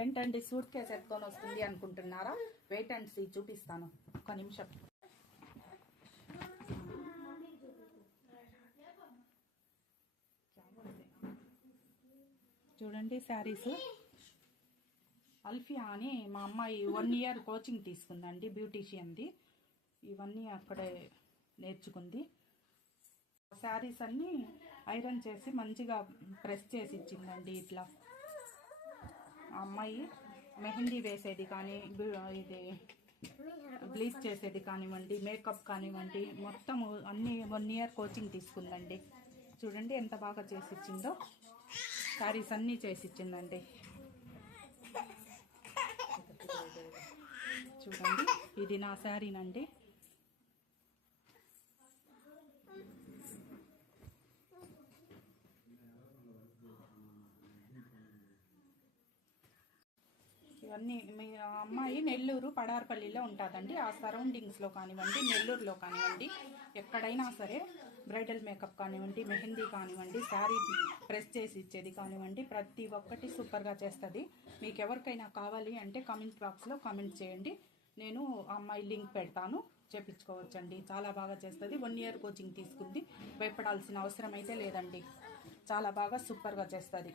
ఏంటండి suit case ఎత్తుకొని వస్తుంది అనుకుంటున్నారా? వెయిట్ అండ్ సీ, చూపిస్తాను ఒక నిమిషం. చూడండి శారీస్. అల్ఫియా అని మా అమ్మాయి 1 year కోచింగ్ తీసుకుందండి, బ్యూటీషియన్ది. ఇవన్నీ అక్కడే నేర్చుకుంది. శారీస్ అన్నీ ఐరన్ చేసి మంచిగా ప్రెస్ చేసి ఇచ్చిందండి. ఇట్లా అమ్మాయి మెహందీ వేసేది కానీ, ఇది బ్లీచ్ చేసేది కానివ్వండి, మేకప్ కానివ్వండి, మొత్తం అన్ని 1 year కోచింగ్ తీసుకుందండి. చూడండి ఎంత బాగా చేసి ఇచ్చిందో. శారీస్ అన్నీ చేసి ఇచ్చిందండి. చూడండి ఇది నా శారీనండి. ఇవన్నీ మీ అమ్మాయి నెల్లూరు పడార్పల్లిలో ఉంటుందండి. ఆ సరౌండింగ్స్లో కానివ్వండి, నెల్లూరులో కానివ్వండి, ఎక్కడైనా సరే బ్రైడల్ మేకప్ కానివ్వండి, మెహందీ కానివ్వండి, శారీ ప్రెస్ చేసి ఇచ్చేది కానివ్వండి, ప్రతి ఒక్కటి సూపర్గా చేస్తుంది. మీకు ఎవరికైనా కావాలి అంటే కామెంట్ బాక్స్లో కామెంట్ చేయండి. నేను అమ్మాయి లింక్ పెడతాను, చేపించుకోవచ్చండి. చాలా బాగా చేస్తుంది. 1 year కోచింగ్ తీసుకుంది. భయపడాల్సిన అవసరం అయితే లేదండి. చాలా బాగా సూపర్గా చేస్తుంది.